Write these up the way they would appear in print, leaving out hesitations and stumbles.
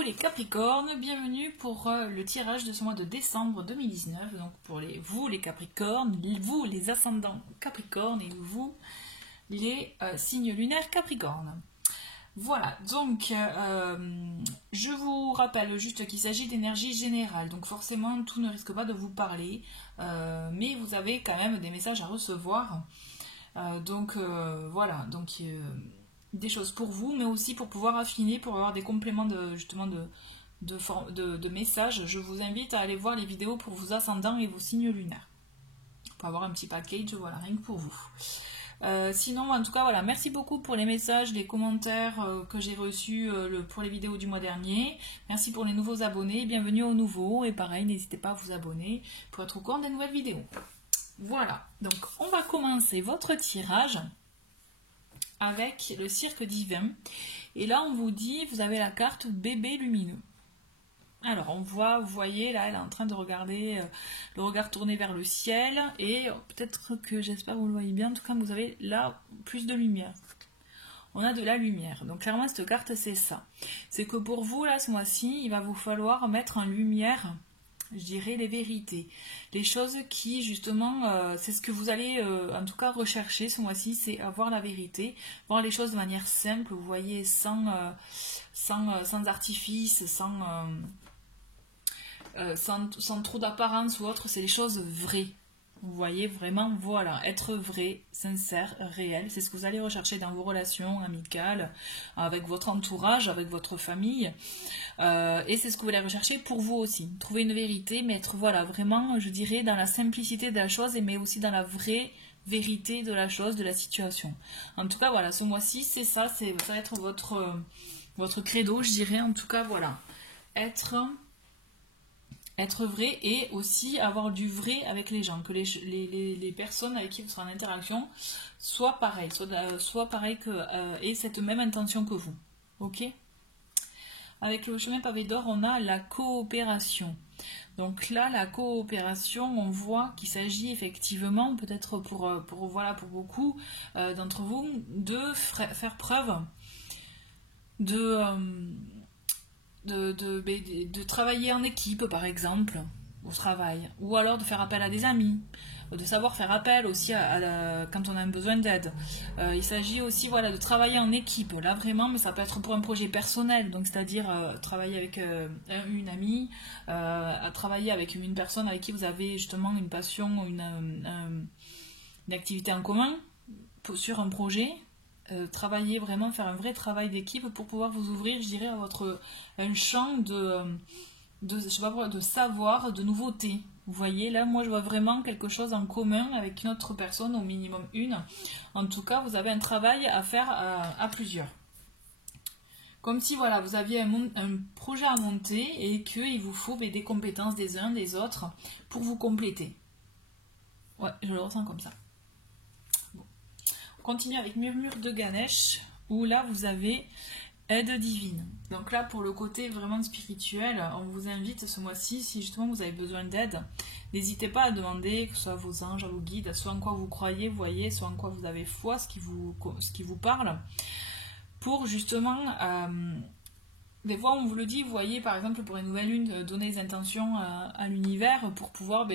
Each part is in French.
coucou les Capricornes, bienvenue pour le tirage de ce mois de décembre 2019. Donc pour vous les Capricornes, vous les ascendants Capricornes et vous les signes lunaires Capricornes. Voilà, donc je vous rappelle juste qu'il s'agit d'énergie générale, donc forcément tout ne risque pas de vous parler, mais vous avez quand même des messages à recevoir. Voilà, donc des choses pour vous, mais aussi pour pouvoir affiner, pour avoir des compléments de messages. Je vous invite à aller voir les vidéos pour vos ascendants et vos signes lunaires, pour avoir un petit package, voilà, rien que pour vous. Sinon, en tout cas, voilà, merci beaucoup pour les messages, les commentaires que j'ai reçus pour les vidéos du mois dernier. Merci pour les nouveaux abonnés, bienvenue aux nouveaux, et pareil, n'hésitez pas à vous abonner pour être au courant des nouvelles vidéos. Voilà, donc on va commencer votre tirage avec le cirque divin. Et là, on vous dit, vous avez la carte bébé lumineux. Alors, on voit, vous voyez, là, elle est en train de regarder, le regard tourné vers le ciel. Et peut-être que, j'espère que vous le voyez bien, en tout cas, vous avez là plus de lumière. On a de la lumière. Donc, clairement, cette carte, c'est ça. C'est que pour vous, là, ce mois-ci, il va vous falloir mettre en lumière, je dirais, les vérités. Les choses qui, justement, c'est ce que vous allez, en tout cas, rechercher ce mois-ci, c'est avoir la vérité, voir les choses de manière simple, vous voyez, sans artifice, sans trop d'apparence ou autre, c'est les choses vraies. Vous voyez, vraiment, voilà, être vrai, sincère, réel, c'est ce que vous allez rechercher dans vos relations amicales, avec votre entourage, avec votre famille, et c'est ce que vous allez rechercher pour vous aussi. Trouver une vérité, mais être, voilà, vraiment, je dirais, dans la simplicité de la chose, mais aussi dans la vraie vérité de la chose, de la situation. En tout cas, voilà, ce mois-ci, c'est ça, ça va être votre credo, je dirais, en tout cas, voilà, être vrai et aussi avoir du vrai avec les gens, que les personnes avec qui vous serez en interaction soient pareilles, soient pareilles aient cette même intention que vous. Ok ? Avec le chemin pavé d'or, on a la coopération. Donc là, la coopération, on voit qu'il s'agit effectivement, peut-être pour beaucoup d'entre vous, de faire preuve de travailler en équipe, par exemple, au travail, ou alors de faire appel à des amis, de savoir faire appel aussi quand on a besoin d'aide. Il s'agit aussi, voilà, de travailler en équipe, là vraiment, mais ça peut être pour un projet personnel, donc c'est-à-dire travailler avec une amie, à travailler avec une personne avec qui vous avez justement une passion, une activité en commun sur un projet. Travailler vraiment, faire un vrai travail d'équipe pour pouvoir vous ouvrir, je dirais, à un champ de savoir, de nouveautés. Vous voyez, là, moi, je vois vraiment quelque chose en commun avec une autre personne, au minimum une. En tout cas, vous avez un travail à faire à plusieurs. Comme si, voilà, vous aviez un projet à monter et qu'il vous faut des compétences des uns, des autres pour vous compléter. Ouais, je le ressens comme ça. On continue avec Murmure de Ganesh, où là vous avez aide divine. Donc là, pour le côté vraiment spirituel, on vous invite ce mois-ci, si justement vous avez besoin d'aide, n'hésitez pas à demander, que ce soit à vos anges, à vos guides, soit en quoi vous croyez, vous voyez, soit en quoi vous avez foi, ce qui vous parle, pour justement, des fois on vous le dit, vous voyez, par exemple pour une nouvelle lune, donner des intentions à l'univers pour pouvoir,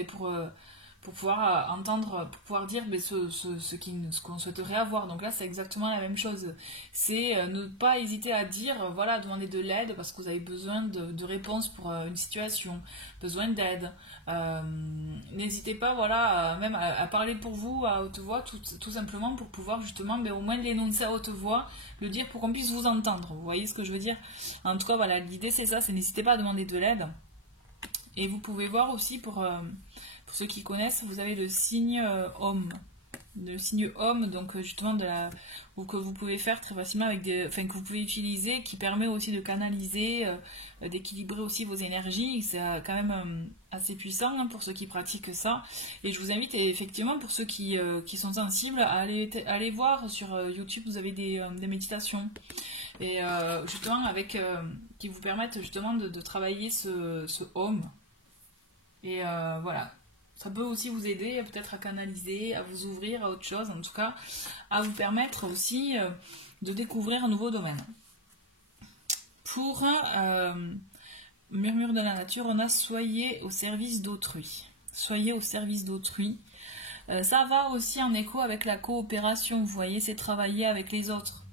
pour pouvoir entendre, pour pouvoir dire ce qu'on souhaiterait avoir. Donc là, c'est exactement la même chose. C'est ne pas hésiter à dire, voilà, demander de l'aide parce que vous avez besoin de réponses pour une situation, besoin d'aide. N'hésitez pas, voilà, même à parler pour vous à haute voix, tout simplement pour pouvoir justement, au moins l'énoncer à haute voix, le dire pour qu'on puisse vous entendre. Vous voyez ce que je veux dire ? En tout cas, voilà, l'idée c'est ça, c'est n'hésitez pas à demander de l'aide. Et vous pouvez voir aussi pour ceux qui connaissent, vous avez le signe homme. Le signe homme, donc justement que vous pouvez faire très facilement que vous pouvez utiliser, qui permet aussi de canaliser, d'équilibrer aussi vos énergies. C'est quand même assez puissant pour ceux qui pratiquent ça. Et je vous invite, effectivement, pour ceux qui sont sensibles, à aller voir sur YouTube, vous avez des méditations. Et justement, qui vous permettent justement de travailler ce homme. Et voilà. Ça peut aussi vous aider peut-être à canaliser, à vous ouvrir à autre chose, en tout cas à vous permettre aussi de découvrir un nouveau domaine. pour Murmure de la nature, on a soyez au service d'autrui. Soyez au service d'autrui. Ça va aussi en écho avec la coopération, vous voyez, c'est travailler avec les autres.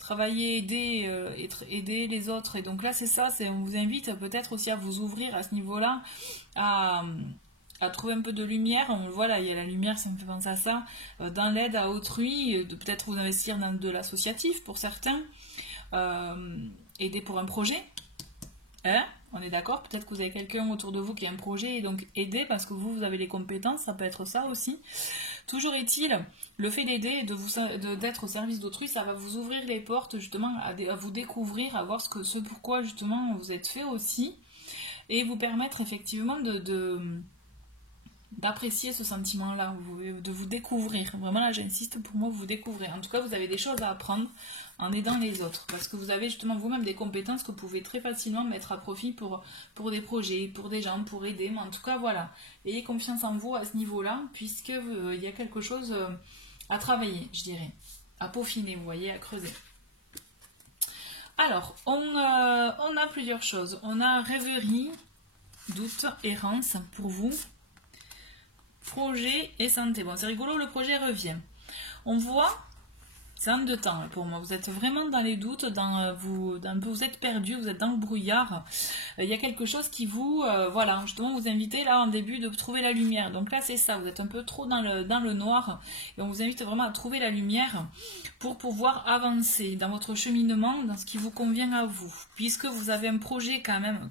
Travailler, aider les autres. Et donc là, c'est ça, on vous invite peut-être aussi à vous ouvrir à ce niveau-là, à trouver un peu de lumière. Voilà, il y a la lumière, ça me fait penser à ça, dans l'aide à autrui, de peut-être vous investir dans de l'associatif pour certains, aider pour un projet. Hein, on est d'accord, peut-être que vous avez quelqu'un autour de vous qui a un projet et donc aider parce que vous avez les compétences, ça peut être ça aussi. Toujours est-il, le fait d'aider, d'être au service d'autrui, ça va vous ouvrir les portes justement à vous découvrir, à voir ce pourquoi justement vous êtes fait aussi et vous permettre effectivement d'apprécier ce sentiment-là, de vous découvrir. Vraiment là, j'insiste, pour moi, vous découvrez. En tout cas, vous avez des choses à apprendre en aidant les autres. Parce que vous avez justement vous-même des compétences que vous pouvez très facilement mettre à profit pour des projets, pour des gens, pour aider. Mais en tout cas, voilà. Ayez confiance en vous à ce niveau-là, puisqu'il y a quelque chose à travailler, je dirais. À peaufiner, vous voyez, à creuser. Alors, on a plusieurs choses. On a rêverie, doute, errance pour vous. Projet et santé. Bon, c'est rigolo, le projet revient. On voit, c'est un deux temps pour moi. Vous êtes vraiment dans les doutes, vous êtes perdu, vous êtes dans le brouillard. Il y a quelque chose qui vous, voilà, justement, vous invitez là en début de trouver la lumière. Donc là, c'est ça, vous êtes un peu trop dans le noir. Et on vous invite vraiment à trouver la lumière pour pouvoir avancer dans votre cheminement, dans ce qui vous convient à vous. Puisque vous avez un projet quand même,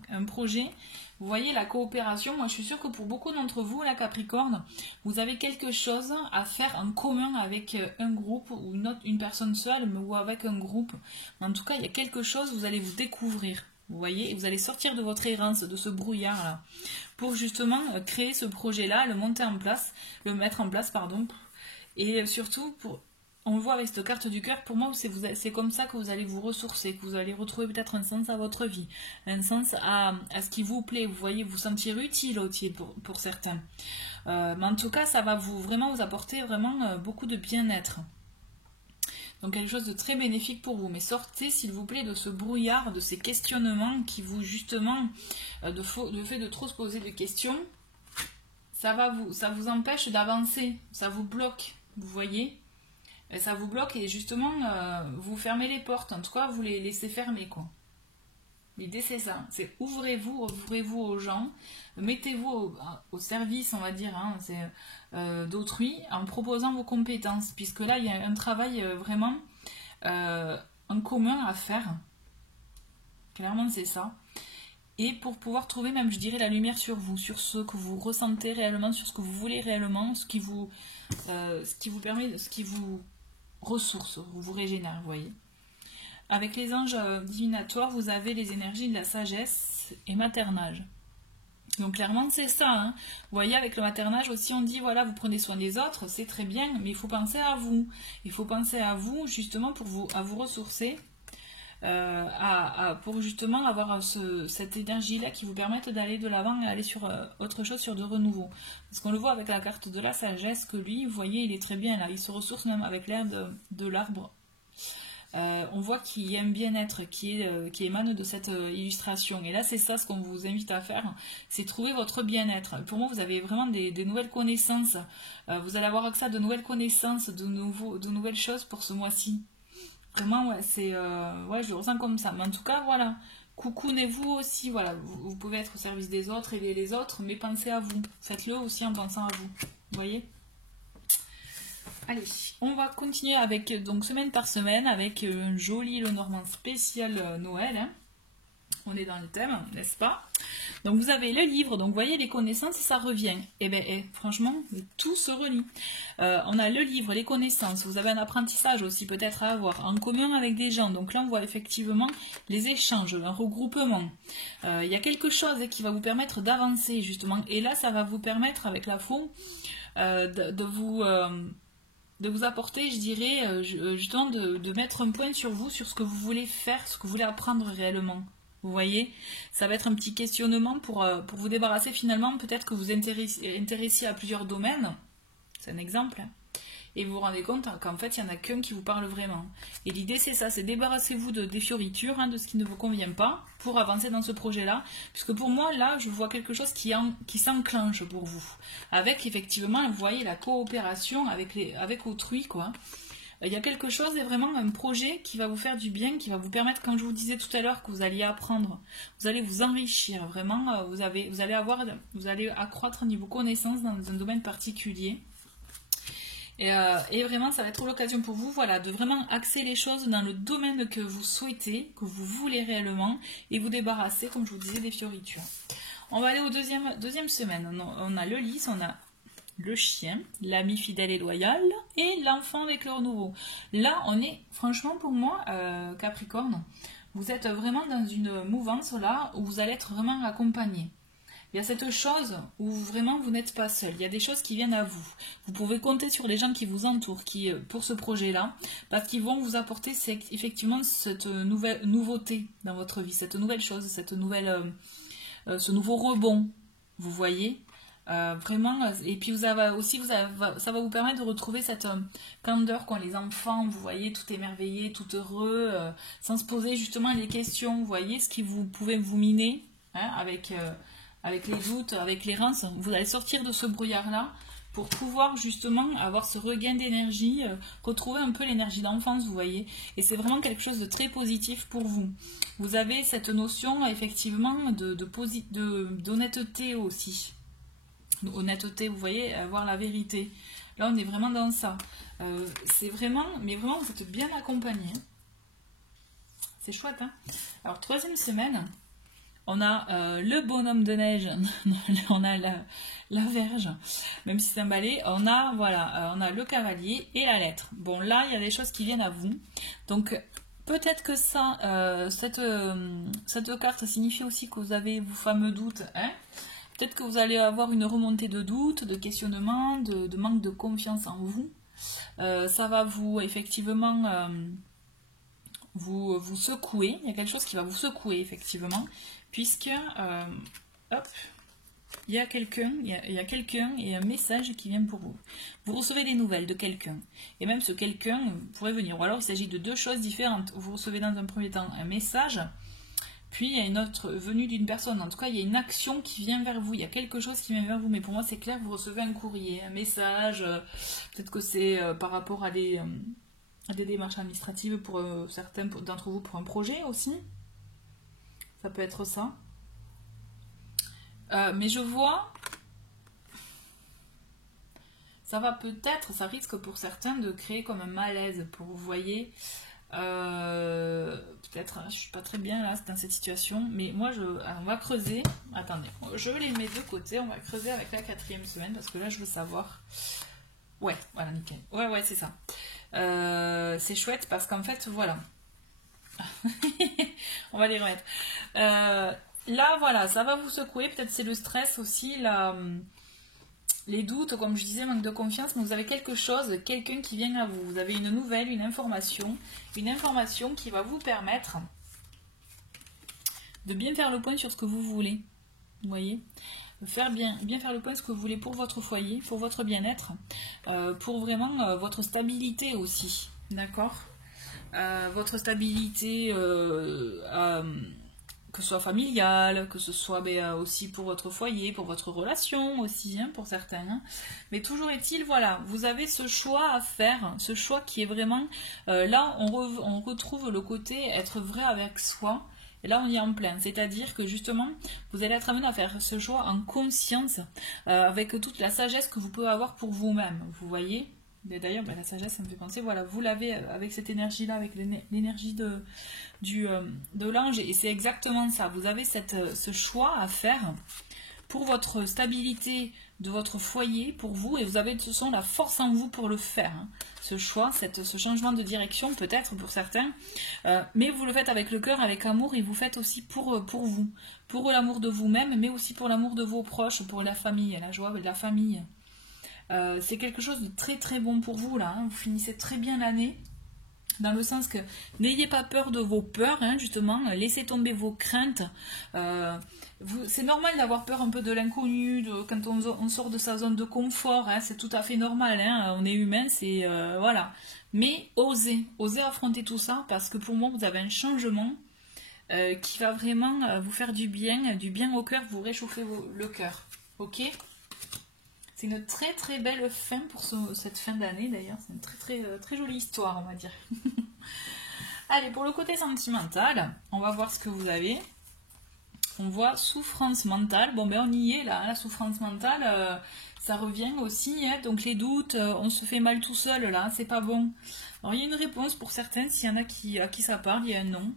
vous voyez, la coopération, moi je suis sûre que pour beaucoup d'entre vous, la Capricorne, vous avez quelque chose à faire en commun avec un groupe ou une personne seule ou avec un groupe. En tout cas, il y a quelque chose, vous allez vous découvrir, vous voyez, et vous allez sortir de votre errance, de ce brouillard-là, pour justement créer ce projet-là, le mettre en place, pardon, et surtout on le voit avec cette carte du cœur, pour moi, c'est comme ça que vous allez vous ressourcer, que vous allez retrouver peut-être un sens à votre vie, un sens à ce qui vous plaît, vous voyez, vous sentir utile aussi pour certains. Mais en tout cas, ça va vraiment vous apporter vraiment beaucoup de bien-être. Donc quelque chose de très bénéfique pour vous. Mais sortez, s'il vous plaît, de ce brouillard, de ces questionnements qui vous, justement, le fait de trop se poser de questions, ça vous empêche d'avancer, ça vous bloque, vous voyez. Ça vous bloque et justement vous fermez les portes, en tout cas vous les laissez fermer quoi. L'idée c'est ça, c'est ouvrez-vous aux gens, mettez-vous au service on va dire d'autrui en proposant vos compétences, puisque là il y a un travail vraiment en commun à faire, clairement c'est ça. Et pour pouvoir trouver même je dirais la lumière sur vous, sur ce que vous ressentez réellement, sur ce que vous voulez réellement, ce qui vous permet, ce qui vous ressources, vous régénère, vous voyez. Avec les anges divinatoires, vous avez les énergies de la sagesse et maternage. Donc clairement c'est ça, hein. Vous voyez, avec le maternage aussi on dit voilà, vous prenez soin des autres, c'est très bien, mais il faut penser à vous. Il faut penser à vous justement à vous ressourcer, pour justement avoir cette énergie-là qui vous permette d'aller de l'avant et aller sur autre chose, sur de renouveau. Parce qu'on le voit avec la carte de la sagesse, que lui, vous voyez, il est très bien là, il se ressource même avec l'air de l'arbre. On voit qu'il y a un bien-être qui émane de cette illustration. Et là, c'est ça ce qu'on vous invite à faire, c'est trouver votre bien-être. Pour moi, vous avez vraiment des nouvelles connaissances. Vous allez avoir accès à de nouvelles connaissances, de nouvelles choses pour ce mois-ci. Vraiment, ouais, je le ressens comme ça. Mais en tout cas, voilà, coucounez-vous aussi. Voilà, vous pouvez être au service des autres, aider les autres, mais pensez à vous. Faites-le aussi en pensant à vous. Vous voyez ? Allez, on va continuer avec, donc semaine par semaine, avec un joli Lenormand spécial Noël. Hein. On est dans le thème, n'est-ce pas? Donc vous avez le livre, donc vous voyez les connaissances, ça revient. Et bien franchement, tout se relie. On a le livre, les connaissances, vous avez un apprentissage aussi peut-être à avoir en commun avec des gens. Donc là on voit effectivement les échanges, un regroupement. Il y a quelque chose qui va vous permettre d'avancer justement. Et là ça va vous permettre avec la faux de vous apporter, je dirais, justement de mettre un point sur vous, sur ce que vous voulez faire, ce que vous voulez apprendre réellement. Vous voyez, ça va être un petit questionnement pour vous débarrasser finalement, peut-être que vous intéressiez à plusieurs domaines, c'est un exemple, hein. et vous vous rendez compte qu'en fait il n'y en a qu'un qui vous parle vraiment. Et l'idée c'est ça, c'est débarrassez-vous des fioritures, hein, de ce qui ne vous convient pas pour avancer dans ce projet-là, puisque pour moi là je vois quelque chose qui s'enclenche pour vous, avec effectivement, vous voyez, la coopération avec autrui, quoi. Il y a quelque chose, et vraiment un projet qui va vous faire du bien, qui va vous permettre, comme je vous disais tout à l'heure, que vous alliez apprendre, vous allez vous enrichir, vraiment, vous allez accroître niveau connaissance dans un domaine particulier. Et vraiment, ça va être l'occasion pour vous, voilà, de vraiment axer les choses dans le domaine que vous souhaitez, que vous voulez réellement, et vous débarrasser, comme je vous disais, des fioritures. On va aller au deuxième semaine. On a le lys, on a le chien, l'ami fidèle et loyal, et l'enfant des cœurs nouveaux. Là, on est, franchement pour moi, Capricorne, vous êtes vraiment dans une mouvance là, où vous allez être vraiment accompagné. Il y a cette chose où vraiment vous n'êtes pas seul. Il y a des choses qui viennent à vous. Vous pouvez compter sur les gens qui vous entourent pour ce projet-là, parce qu'ils vont vous apporter effectivement cette nouvelle nouveauté dans votre vie, cette nouvelle chose, ce nouveau rebond, vous voyez. Vraiment, et puis ça va vous permettre de retrouver cette candeur qu'ont les enfants, vous voyez, tout émerveillé, tout heureux, sans se poser justement les questions, vous voyez, ce qui vous pouvez vous miner, hein, avec les doutes, avec les rinces. Vous allez sortir de ce brouillard-là pour pouvoir justement avoir ce regain d'énergie, retrouver un peu l'énergie d'enfance, vous voyez. Et c'est vraiment quelque chose de très positif pour vous. Vous avez cette notion, effectivement, d'honnêteté aussi. Honnêteté, vous voyez, avoir la vérité. Là, on est vraiment dans ça. C'est vraiment, mais vraiment, vous êtes bien accompagné. C'est chouette, hein. Alors, troisième semaine, on a le bonhomme de neige, on a la Vierge, même si c'est un balai, on a le cavalier et la lettre. Bon, là, il y a des choses qui viennent à vous. Donc, peut-être que ça, cette carte signifie aussi que vous avez vos fameux doutes, hein. Peut-être que vous allez avoir une remontée de doute, de questionnement, de manque de confiance en vous. Ça va vous, effectivement, vous secouer. Il y a quelque chose qui va vous secouer, effectivement, puisque, hop, il y a quelqu'un et un message qui vient pour vous. Vous recevez des nouvelles de quelqu'un. Et même ce quelqu'un pourrait venir. Ou alors, il s'agit de deux choses différentes. Vous recevez dans un premier temps un message, puis il y a une autre venue d'une personne. En tout cas, il y a une action qui vient vers vous. Il y a quelque chose qui vient vers vous. Mais pour moi, c'est clair, vous recevez un courrier, un message. Peut-être que c'est par rapport à des démarches administratives pour certains d'entre vous, pour un projet aussi. Ça peut être ça. Mais je vois... ça risque pour certains de créer comme un malaise pour vous, voyez... peut-être, je suis pas très bien là dans cette situation, mais moi on va creuser. Attendez, je les mets de côté, on va creuser avec la quatrième semaine parce que là je veux savoir. Ouais, voilà, nickel. Ouais, c'est ça. C'est chouette parce qu'en fait, voilà. On va les remettre. Là, voilà, ça va vous secouer. Peut-être c'est le stress aussi, les doutes, comme je disais, manque de confiance, mais vous avez quelque chose, quelqu'un qui vient à vous. Vous avez une nouvelle, une information qui va vous permettre de bien faire le point sur ce que vous voulez. Vous voyez, bien faire le point sur ce que vous voulez pour votre foyer, pour votre bien-être, pour vraiment votre stabilité aussi. D'accord, votre stabilité que ce soit familial, que ce soit aussi pour votre foyer, pour votre relation aussi, hein, pour certains. Hein. Mais toujours est-il, voilà, vous avez ce choix à faire, ce choix qui est vraiment... là, on retrouve le côté être vrai avec soi, et là, on y est en plein. C'est-à-dire que justement, vous allez être amené à faire ce choix en conscience, avec toute la sagesse que vous pouvez avoir pour vous-même, vous voyez. D'ailleurs, la sagesse, ça me fait penser, voilà, vous l'avez avec cette énergie-là, avec l'énergie de l'ange, et c'est exactement ça. Vous avez ce choix à faire pour votre stabilité de votre foyer, pour vous, et vous avez de toute façon la force en vous pour le faire. Hein. Ce choix, ce changement de direction, peut-être pour certains, mais vous le faites avec le cœur, avec amour, et vous faites aussi pour vous, pour l'amour de vous-même, mais aussi pour l'amour de vos proches, pour la famille, la joie de la famille. C'est quelque chose de très très bon pour vous là, hein. Vous finissez très bien l'année, Dans le sens que n'ayez pas peur de vos peurs, hein, justement, laissez tomber vos craintes. C'est normal d'avoir peur un peu de l'inconnu, quand on sort de sa zone de confort, hein, c'est tout à fait normal, hein, on est humain, c'est voilà. Mais osez affronter tout ça, parce que pour moi vous avez un changement qui va vraiment vous faire du bien au cœur, vous réchauffer le cœur, ok? C'est une très très belle fin pour cette fin d'année d'ailleurs, c'est une très jolie histoire on va dire. Allez, pour le côté sentimental, on va voir ce que vous avez. On voit souffrance mentale, bon ben on y est là, hein, la souffrance mentale, ça revient aussi, hein, donc les doutes, on se fait mal tout seul là, c'est pas bon. Alors il y a une réponse pour certaines, s'il y en a à qui ça parle, il y a un non.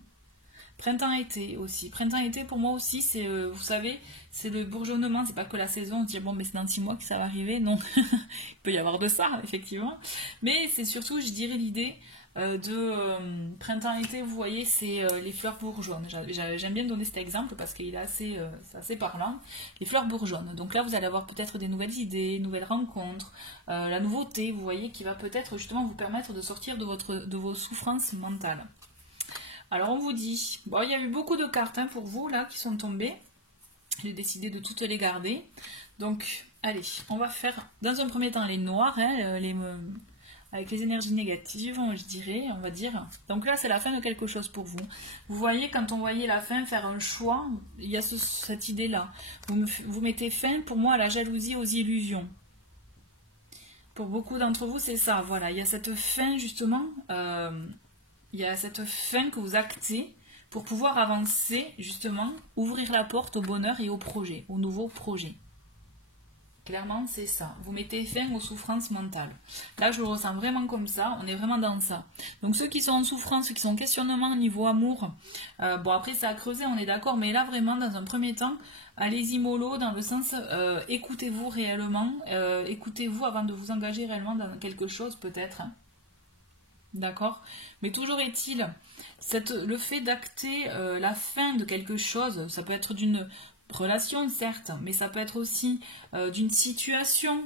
Printemps-été aussi. Printemps-été pour moi aussi, c'est, vous savez, c'est le bourgeonnement, c'est pas que la saison, dire bon mais c'est dans 6 mois que ça va arriver, non. Il peut y avoir de ça, effectivement. Mais c'est surtout, je dirais, l'idée de printemps-été, vous voyez, c'est les fleurs bourgeonnent. J'aime bien donner cet exemple parce qu'il est c'est assez parlant. Les fleurs bourgeonnent. Donc là, vous allez avoir peut-être des nouvelles idées, nouvelles rencontres, la nouveauté, vous voyez, qui va peut-être justement vous permettre de sortir de vos souffrances mentales. Alors on vous dit, bon il y a eu beaucoup de cartes hein, pour vous là qui sont tombées, j'ai décidé de toutes les garder, donc allez, on va faire dans un premier temps les noirs, hein, avec les énergies négatives, je dirais, on va dire, donc là c'est la fin de quelque chose pour vous. Vous voyez quand on voyait la fin, faire un choix, il y a cette idée là, vous mettez fin pour moi à la jalousie, aux illusions. Pour beaucoup d'entre vous c'est ça, voilà, il y a cette fin justement, il y a cette fin que vous actez pour pouvoir avancer, justement, ouvrir la porte au bonheur et au projet, au nouveau projet. Clairement, c'est ça. Vous mettez fin aux souffrances mentales. Là, je le ressens vraiment comme ça. On est vraiment dans ça. Donc, ceux qui sont en souffrance, ceux qui sont en questionnement au niveau amour, bon, après, ça a creusé, on est d'accord. Mais là, vraiment, dans un premier temps, allez-y mollo, dans le sens, écoutez-vous réellement. Écoutez-vous avant de vous engager réellement dans quelque chose, peut-être. Hein. D'accord? Mais toujours est-il, le fait d'acter la fin de quelque chose, ça peut être d'une relation, certes, mais ça peut être aussi d'une situation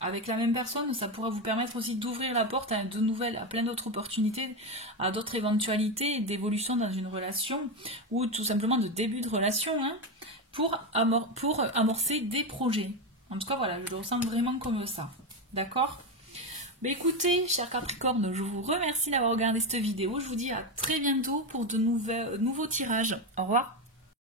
avec la même personne, ça pourra vous permettre aussi d'ouvrir la porte à à plein d'autres opportunités, à d'autres éventualités d'évolution dans une relation, ou tout simplement de début de relation, hein, pour amorcer des projets. En tout cas, voilà, je le ressens vraiment comme ça. D'accord? Bah écoutez, chers Capricornes, je vous remercie d'avoir regardé cette vidéo. Je vous dis à très bientôt pour de nouveaux tirages. Au revoir.